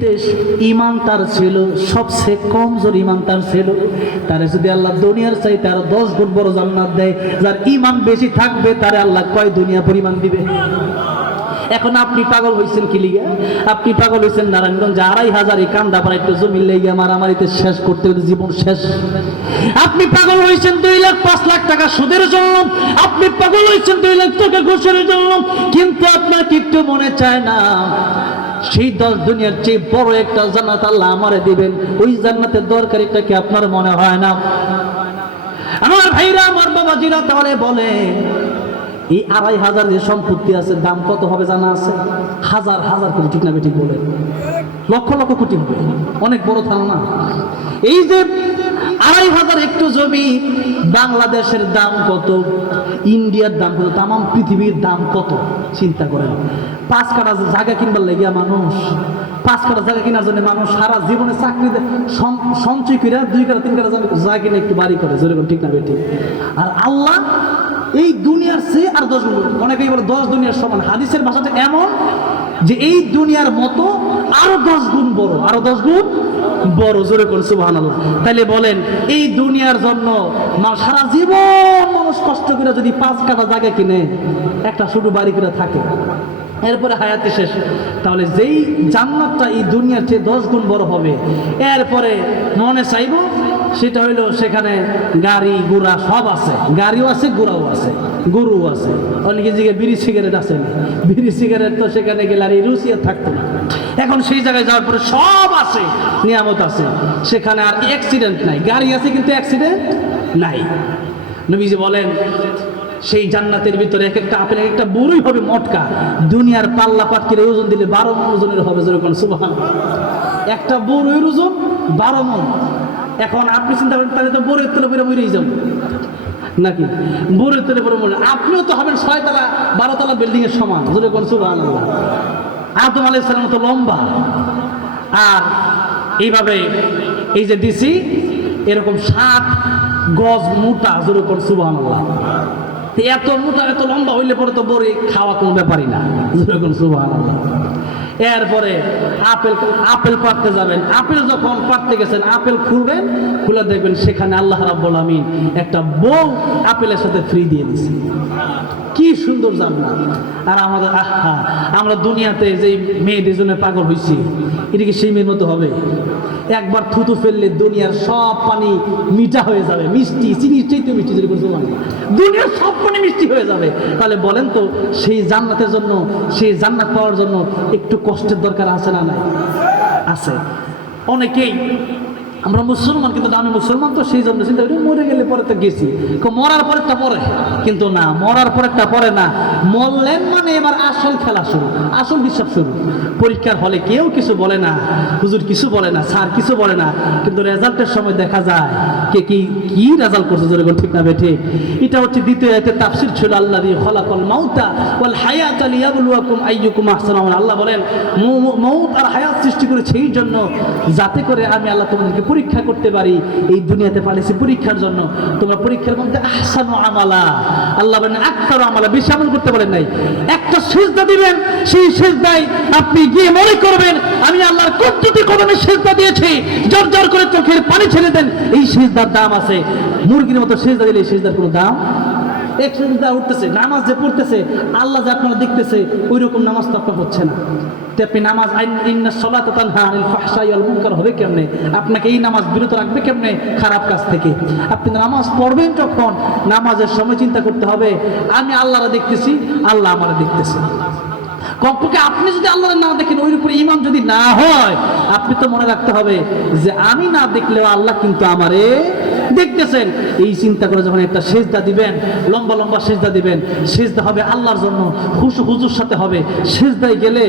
পৃথিবীতে ইমান তার ছিল, সবচেয়ে কমজোর ইমান তার ছিল। তারে যদি আল্লাহ দুনিয়ার চাই তার দশ গুণ বড় জান্নাত দেয়, যার ইমান বেশি থাকবে, তারে আল্লাহ কয় দুনিয়া পরিমাণ দিবে? এখন আপনি পাগল হয়েছেন কি লিগে? আপনি পাগল হয়েছেন নারায়ণগঞ্জ, আড়াই হাজার এই কান্দা পাড়া একটু জমি লেগে মারামারিতে শেষ করতে হলে জীবন শেষ। আপনি পাগল হয়েছেন দুই লাখ পাঁচ লাখ টাকা সুদের জন্য। আপনি পাগল হয়েছেন দুই লাখ টাকা ঘুষের জন্য। কিন্তু আপনার কিচ্ছু মনে চায় না। সেই দশ দুনিয়ার চেয়ে বড় একটা জান্নাত আল্লাহ আমারে দিবেন। ওই জান্নাতের দরকার দরকারিটা কি আপনার মনে হয় না? আমার ভাইরা, আমার বাবাজিরা তাহলে বলে, এই আড়াই হাজার যে সম্পত্তি আছে, দাম কত হবে জানা আছে? হাজার হাজার কোটি, ঠিক না বেঠিক বলে। লক্ষ লক্ষ কোটি হবে। অনেক বড় ধারণা। এই যে আড়াই হাজার একটু জমি, বাংলাদেশের দাম কত? ইন্ডিয়ার দাম কত? তাম পৃথিবীর দাম কত? চিন্তা করেন। পাঁচ কাটা জায়গা কিনবার লেগিয়া মানুষ পাঁচ কাটা জায়গা কেনার জন্য মানুষ সারা জীবনে চাকরি সঞ্চয় করে দুই কাটা তিন কাটা জায়গা কিনে একটু বাড়ি করে যেরকম ঠিক না বেটি আর আল্লাহ এই দুনিয়ার চেয়ে আর দশ গুণ অনেকেই বলে দশ দুনিয়ার সমান। হাদিসের ভাষাটা এমন যে এই দুনিয়ার মতো আরও দশ গুণ বড়। আরও দশ গুণ বড়, জোরে কোন সুবাহান তাহলে বলেন, এই দুনিয়ার জন্য সারা জীবন মানুষ কষ্ট করে যদি পাঁচ কাটা জায়গা কিনে, একটা শুধু বাড়ি করে থাকে। এরপরে হায়াতে শেষ। তাহলে যেই জান্নাতটা এই দুনিয়ার চেয়ে দশ গুণ বড় হবে, এরপরে মনে চাইব, সেটা হইল সেখানে গাড়ি গুড়া সব আছে। গাড়িও আছে গুড়াও আছে গরু আছে। অনেকে জিগে বিড়ি সিগারেট আছে না? বিড়ি সিগারেট তো সেখানে গেলে আর রুচি থাকতো না। এখন সেই জায়গায় যাওয়ার পরে সব আছে, নিয়ামত আছে। সেখানে আর অ্যাক্সিডেন্ট নাই। গাড়ি আছে কিন্তু অ্যাক্সিডেন্ট নাই। নবীজি বলেন সেই জান্নাতের ভিতরে এক একটা আপেল, এক একটা বড়ই হবে মটকা। দুনিয়ার পাল্লা পাটকির ওজন দিলে বারো মন ওজনের হবে যেরকম সুবাহান একটা বড়ইয়ের ওজন বারো মন। এখন আপনি চিন্তা করেন, তাহলে তো বড়ের তেলে পরে মরেই যাবেন নাকি? বড়ের তেলে পরে মনে আপনিও তো হবেন ছয় ছয়তলা, বারোতলা বিল্ডিং এর সমান, যেরকম সুবাহান আদম আলাই সালাম তো লম্বা। আর এইভাবে এই যে ডিসি এরকম সাত গজ মোটা, যেরকম সুবাহ এত মোটা, এত লম্বা হইলে পরে তো বড়ি খাওয়া কোনো ব্যাপারই না। এরপরে আপেল আপেল পাড়তে যাবেন। আপেল যখন পাড়তে গেছেন, আপেল খুলবেন, খুলে দেখবেন সেখানে আল্লাহ রাব্বুল আমিন একটা বউ আপেলের সাথে ফ্রি দিয়ে দিছে। কি সুন্দর জান্নাত। আর আমাদের আহা, আমরা দুনিয়াতে যে মেয়েদের জন্য পাগল হয়েছি এটা কি সেই মেয়ের মতো হবে? একবার থুতু ফেললে দুনিয়ার সব পানি মিঠা হয়ে যাবে, মিষ্টি চিনি চাইতে মিষ্টি যদি মানে দুনিয়ার সব পানি মিষ্টি হয়ে যাবে। তাহলে বলেন তো, সেই জান্নাতের জন্য, সেই জান্নাত পাওয়ার জন্য একটু কষ্টের দরকার আছে না নাই? আছে। অনেকেই আমরা মুসলমান, কিন্তু আমি মুসলমান তো সেই জন্য চিন্তা করি, মরে গেলে পরে তো গেছি। মরার পরেরটা পরে, কিন্তু না, মরার পরেরটা পরে না। মরলেন মানে এবার আসল খেলা শুরু, আসল হিসাব শুরু। পরীক্ষার হলে কেউ কিছু বলে না, হুজুর কিছু বলে না, স্যার কিছু বলে না, কিন্তু রেজাল্টের সময় দেখা যায় কে কি কি রেজাল্ট করছে যেরকম ঠিক না বেঠে এটা হচ্ছে দ্বিতীয় এতে তাফসির ছিল আল্লাহ দিয়ে খলাকল মাউতা ওয়াল হায়াত লিয়াবলুয়াকুম আইয়ুকুম আহসানু। আল্লাহ বলেন মৌত আর হায়াত সৃষ্টি করেছে এই জন্য, যাতে করে আমি আল্লাহ তোমাদেরকে পরীক্ষা করতে পারি, এই দুনিয়াতে পালিয়েছি পরীক্ষার জন্য। তোমরা পরীক্ষার মধ্যে আহসানু আমালা। আল্লাহ বলেন, আক্তার আমালা, বেশি করতে পারেন নাই। একটা সেজদা দিবেন, সেই সেজদায় আপনি গিয়ে মনে করবেন, আমি আল্লাহর কতটি কদমে সেজদা দিয়েছি, জোর জোর করে চোখের পানি ছেড়ে দেন, এই সেজদার দাম আছে। মুরগির মতো সেজদা দিলে এই সেজদার কোনো দাম এক উঠতেছে, নামাজ যে পড়তেছে, আল্লাহ যে আপনারা দেখতেছে ওই রকম নামাজ তো আপনার হচ্ছে না। আপনি নামাজ মুনকার হবে কেমনে? আপনাকে এই নামাজ বিরত রাখবে কেমনে? খারাপ কাজ থেকে। আপনি নামাজ পড়বেন তখন নামাজের সময় চিন্তা করতে হবে, আমি আল্লাহরা দেখতেছি, আল্লাহ আমারা দেখতেছে। কমপক্ষে আপনি যদি আল্লাহ না দেখেন ওই উপরে ইমান যদি না হয়, আপনি তো মনে রাখতে হবে যে, আমি না দেখলেও আল্লাহ কিন্তু আমারে দেখতেছেন, এই চিন্তা করে যখন একটা সেজদা দিবেন, লম্বা লম্বা সেজদা দিবেন, সেজদা হবে আল্লাহর জন্য, খুশু হুজুর সাথে হবে, সেজদায় গেলে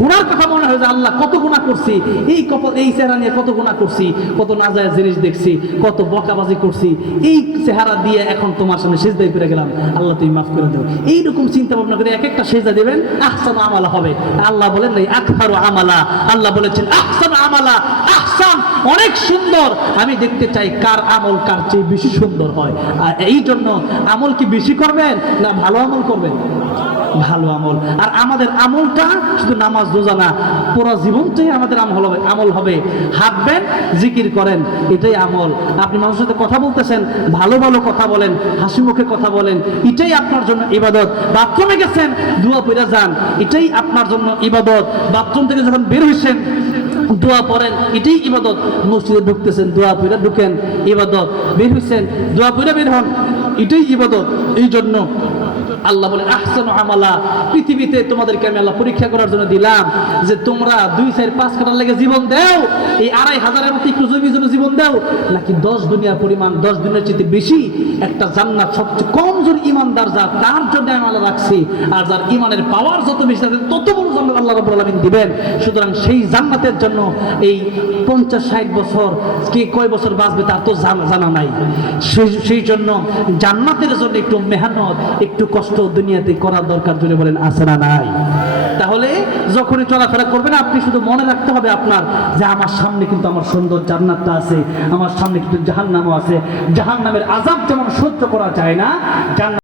গুণার কথা মনে হয় যে আল্লাহ কত গুণা করছি, এই কত এই চেহারা নিয়ে কত গুণা করছি, কত নাজায় জিনিস দেখছি, কত বকাবাজি করছি, এই চেহারা দিয়ে এখন তোমার সামনে সেজদায় ফিরে গেলাম, আল্লাহ তুমি মাফ করে দেবো এইরকম চিন্তা ভাবনা করে এক একটা সেজদা দেবেন, আহসান আমালা হবে। আল্লাহ বলেন নাই আকথারু আমালা। আল্লাহ বলেছেন, আহসান আমালা, আহসান অনেক সুন্দর। আমি দেখতে চাই কার আমল কার চেয়ে বেশি সুন্দর হয়। আর এই জন্য আমল কি বেশি করবেন না ভালো আমল করবেন? ভালো আমল। আর আমাদের আমলটা শুধু নামাজ, রোজা না, পুরো জীবনটাই আমাদের আমল হবে আমল হবে। হাঁটবেন, জিকির করেন, এটাই আমল। আপনি মানুষের সাথে কথা বলতেছেন, ভালো ভালো কথা বলেন, হাসি মুখে কথা বলেন, এটাই আপনার জন্য ইবাদত। বাথরুমে গেছেন, দুয়া পইরা যান, এটাই আপনার জন্য ইবাদত। বাথরুম থেকে যখন বের হয়েছেন দোয়া পড়েন, এটাই ইবাদত। মসজিদে ঢুকতেছেন, দোয়া পইরা ঢুকেন, ইবাদত। বের হয়েছেন দোয়া পইরা বের হন, এটাই ইবাদত। এই জন্য আল্লাহ বলে, আহসান আমালা, পৃথিবীতে তোমাদেরকে আমি আল্লাহ পরীক্ষা করার জন্য দিলাম যে তোমরা দুই চার পাঁচ কাটার লেগে জীবন দাও, এই আড়াই হাজারের মতো একটু জমির জন্য জীবন দাও, নাকি দশ দুনিয়ার পরিমাণ, দশ দিনের চেয়ে বেশি একটা জান্নাত, সবচেয়ে কম জোর ইমানদার যা তার জন্য আমি আল্লাহ রাখছি। আর যার ইমানের পাওয়ার যত বেশি আছে তত বড় জান্নাত আল্লাহ রাব্বুল আলামিন দিবেন। সুতরাং সেই জান্নাতের জন্য এই পঞ্চাশ, ষাট বছর, কে কয় বছর বাঁচবে তার তো জানা নাই। সেই জন্য জান্নাতের জন্য একটু মেহনত, একটু কষ্ট দুনিয়াতে করার দরকার জন্য বলেন না নাই? তাহলে যখনই চলাফেরা করবেন, আপনি শুধু মনে রাখতে হবে আপনার যে আমার সামনে কিন্তু আমার সুন্দর জান্নাতটা আছে, আমার সামনে কিন্তু জাহান্নামও আছে। জাহান্নামের আজাব যেমন সহ্য করা যায় না, জান্নাত